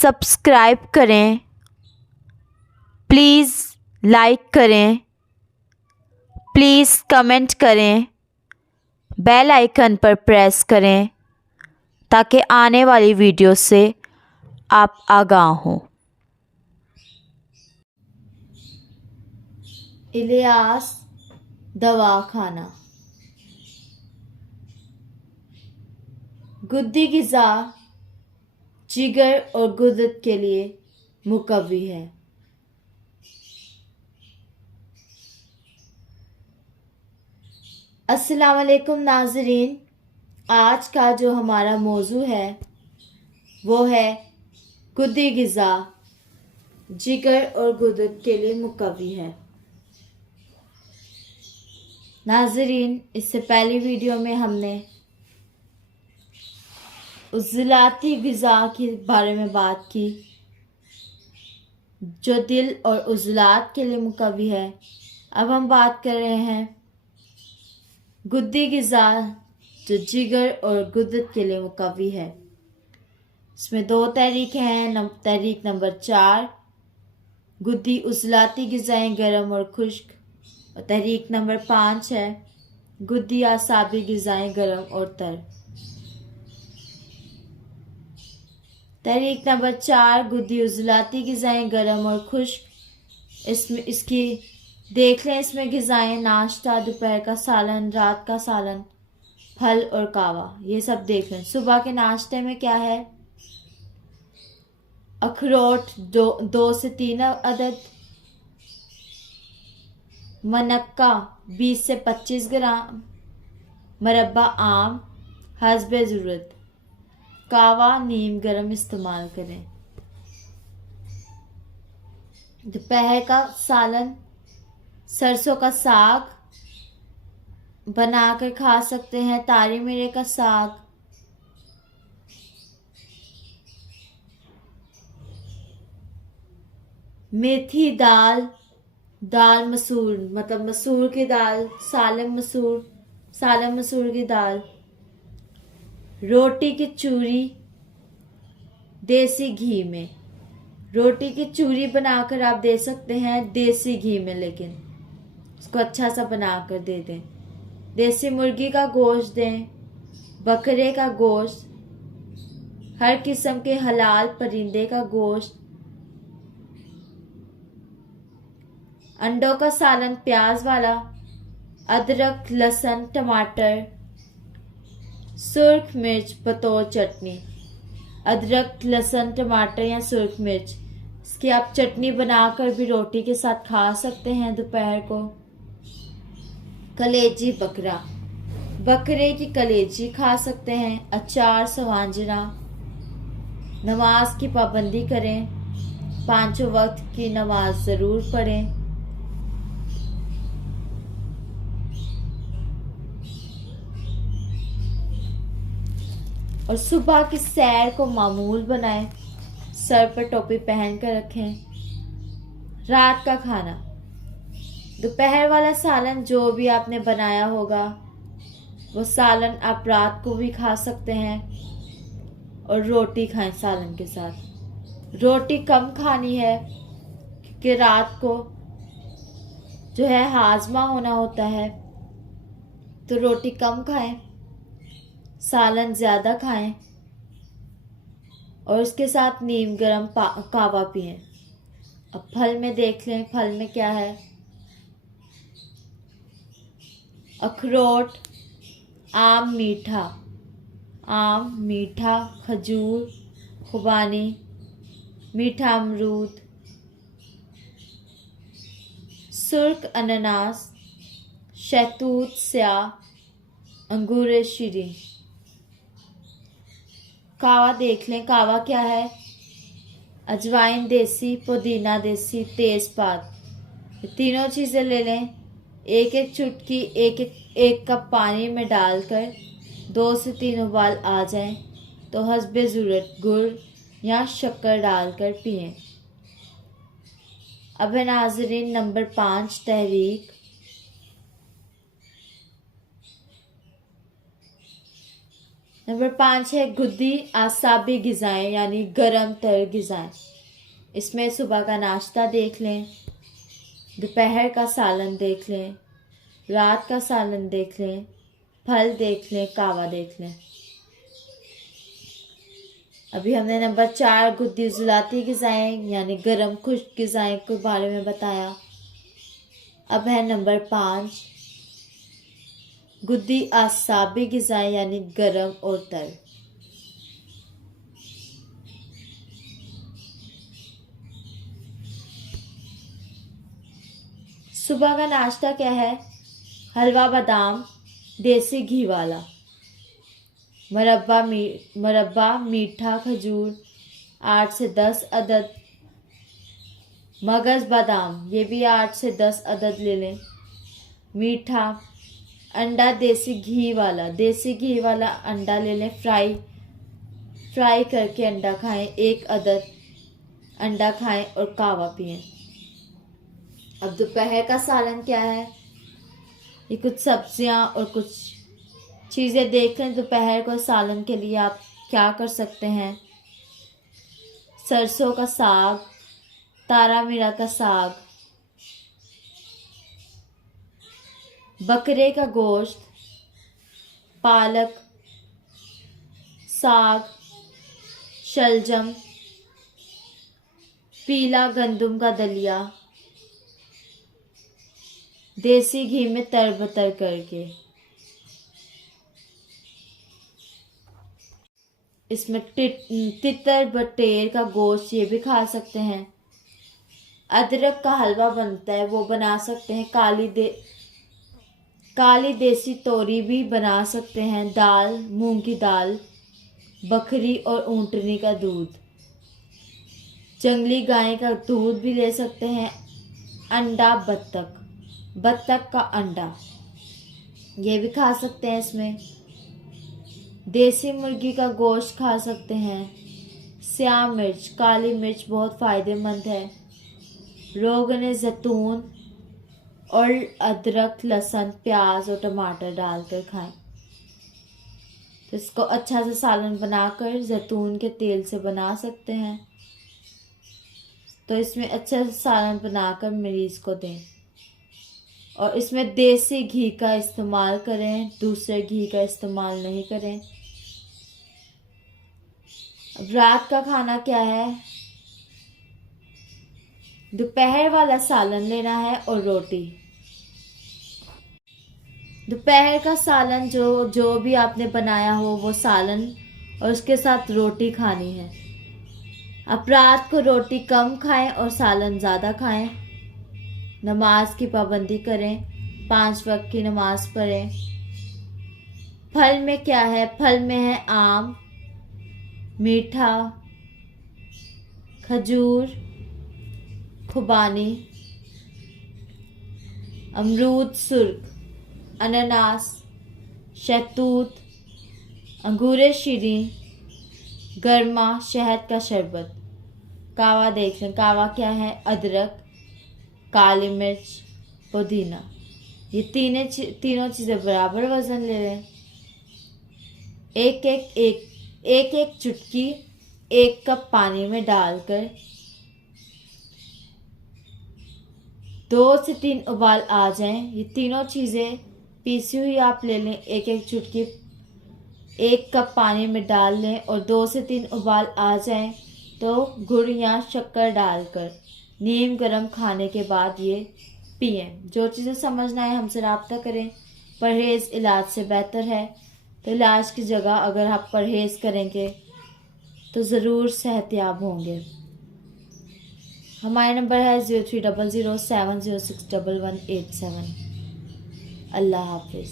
Subscribe करें, please like करें, please comment करें, बेल आइकन पर प्रेस करें ताकि आने वाली वीडियो से आप आगाह हों। इलियास दवाखाना। गुद्दी ग़िज़ा जिगर और गुर्दत के लिए मुकव्वी है। अस्सलाम वालेकुम नाज़रीन, आज का जो हमारा मौजू है वो है गुद्दी ग़िज़ा जिगर और गुर्दत के लिए मुकव्वी है। नाज़रीन, इससे पहली वीडियो में हमने उज़लाती ग़िज़ा के बारे में बात की जो दिल और उज़लात के लिए मुकव्वी है। अब हम बात कर रहे हैं गुद्दी ग़िज़ा जो जिगर और गुर्दत के लिए मुकव्वी है। इसमें दो तहरीकें हैं। तहरीक नंबर 4, गुद्दी उज़लाती ग़िज़ाएँ गर्म और खुश्क, और तहरीक नंबर 5 है गुद्दी आसाबी ग़िज़ाएँ गर्म और तर। तहरीक नंबर 4, गुद्दी उज़लाती ग़िज़ाएँ गर्म और खुश्क। इसमें इसकी देख लें, इसमें ग़िज़ाएँ नाश्ता, दोपहर का सालन, रात का सालन, फल और कावा, ये सब देख लें। सुबह के नाश्ते में क्या है? अखरोट 2 से 3 अदद, मनक्का 20 से 25 ग्राम, मरब्बा आम हस्बे ज़रूरत, कावा नीम गर्म इस्तेमाल करें। दोपहर का सालन सरसों का साग बना कर खा सकते हैं, तारी मीरे का साग, मेथी दाल, दाल मसूर मतलब मसूर की दाल, सालम मसूर की दाल, रोटी की चूरी देसी घी में। रोटी की चूरी बनाकर आप दे सकते हैं देसी घी में, लेकिन उसको अच्छा सा बनाकर दे दें। देसी मुर्गी का गोश्त दें, बकरे का गोश्त, हर किस्म के हलाल परिंदे का गोश्त, अंडों का सालन प्याज वाला, अदरक लहसुन टमाटर, सुर्ख मिर्च बतौर चटनी। अदरक लहसुन टमाटर या सुर्ख मिर्च, इसकी आप चटनी बनाकर भी रोटी के साथ खा सकते हैं दोपहर को। कलेजी बकरा, बकरे की कलेजी खा सकते हैं। अचार सवांजना। नमाज की पाबंदी करें, 5 वक्त की नमाज ज़रूर पढ़ें। और सुबह की सैर को मामूल बनाएं, सर पर टोपी पहन कर रखें। रात का खाना, दोपहर वाला सालन जो भी आपने बनाया होगा वो सालन आप रात को भी खा सकते हैं और रोटी खाएं सालन के साथ। रोटी कम खानी है क्योंकि रात को जो है हाजमा होना होता है, तो रोटी कम खाएं, सालन ज़्यादा खाएं और उसके साथ नीम गर्म कावा पिएं। अब फल में देख लें, फल में क्या है? अखरोट, आम मीठा, खजूर, खुबानी, मीठा अमरूद, सुर्ख अनानास, शहतूत स्याह, अंगूर शीरी। कावा देख लें, कावा क्या है? अजवाइन देसी, पुदीना देसी, तेज़पात, तीनों चीज़ें ले लें। एक चुटकी एक कप पानी में डालकर 2 से 3 उबाल आ जाएं तो हस्बे ज़रूरत गुड़ या शक्कर डालकर पिएं। अब है नाज़रीन नंबर 5 तहरीक। नंबर 5 है गुद्दी आसाबी ग़िज़ाएँ यानी गरम तर ग़िज़ाएँ। इसमें सुबह का नाश्ता देख लें, दोपहर का सालन देख लें, रात का सालन देख लें, फल देख लें, कावा देख लें। अभी हमने नंबर 4 गुद्दी ज़ुलाती ग़िज़ाएँ यानी गरम खुश्क ग़िज़ाएँ के बारे में बताया। अब है नंबर 5 गुद्दी आसाबी ग़िज़ाएँ यानी गरम और तर। सुबह का नाश्ता क्या है? हलवा बादाम देसी घी वाला, मरब्बा मीठा खजूर 8 से 10 अदद, मगज़ बादाम ये भी 8 से 10 अदद ले लें। मीठा अंडा देसी घी वाला अंडा ले लें, फ्राई करके अंडा खाएं, 1 अदद अंडा खाएं और कावा पिएं। अब दोपहर का सालन क्या है? ये कुछ सब्जियां और कुछ चीज़ें देख लें। दोपहर को सालन के लिए आप क्या कर सकते हैं? सरसों का साग, तारा मीरा का साग, बकरे का गोश्त, पालक, साग, शलजम, पीला गंदम का दलिया, देसी घी में तरबतर करके। इसमें तितर बटेर का गोश्त ये भी खा सकते हैं। अदरक का हलवा बनता है, वो बना सकते हैं। काली देसी तोरी भी बना सकते हैं। दाल, मूंग की दाल, बकरी और ऊँटनी का दूध, जंगली गाय का दूध भी ले सकते हैं। अंडा बत्तख का अंडा ये भी खा सकते हैं। इसमें देसी मुर्गी का गोश्त खा सकते हैं। श्याम मिर्च, काली मिर्च बहुत फ़ायदेमंद है। रोगन जैतून और अदरक, लहसुन, प्याज और टमाटर डालकर खाएं। तो इसको अच्छा सा सालन बनाकर जैतून के तेल से बना सकते हैं। तो इसमें अच्छा सा सालन बनाकर मरीज को दें और इसमें देसी घी का इस्तेमाल करें, दूसरे घी का इस्तेमाल नहीं करें। अब रात का खाना क्या है? दोपहर वाला सालन लेना है और रोटी। दोपहर का सालन जो भी आपने बनाया हो वो सालन और उसके साथ रोटी खानी है। अब रात को रोटी कम खाएं और सालन ज़्यादा खाएं। नमाज की पाबंदी करें, 5 वक्त की नमाज पढ़ें। फल में क्या है? फल में है आम, मीठा, खजूर, खुबानी, अमरूद सुर्ख, अनानास, शहतूत, अंगूर शीरी, गर्मा, शहद का शरबत। कावा देख लें। कावा क्या है? अदरक, काली मिर्च, पुदीना। ये तीनों चीज़ें बराबर वज़न ले लें। एक चुटकी 1 कप पानी में डालकर 2 से 3 उबाल आ जाएं। ये तीनों चीज़ें पीसी हुई आप ले लें। एक चुटकी 1 कप पानी में डाल लें और 2 से 3 उबाल आ जाएं तो गुड़ या शक्कर डालकर नीम गर्म खाने के बाद ये पिएं। जो चीज़ें समझना है हमसे राब्ता करें। परहेज़ इलाज से बेहतर है, तो इलाज की जगह अगर आप परहेज़ करेंगे तो ज़रूर सेहतयाब होंगे। हमारा नंबर है 030070611187। अल्लाह हाफिज़।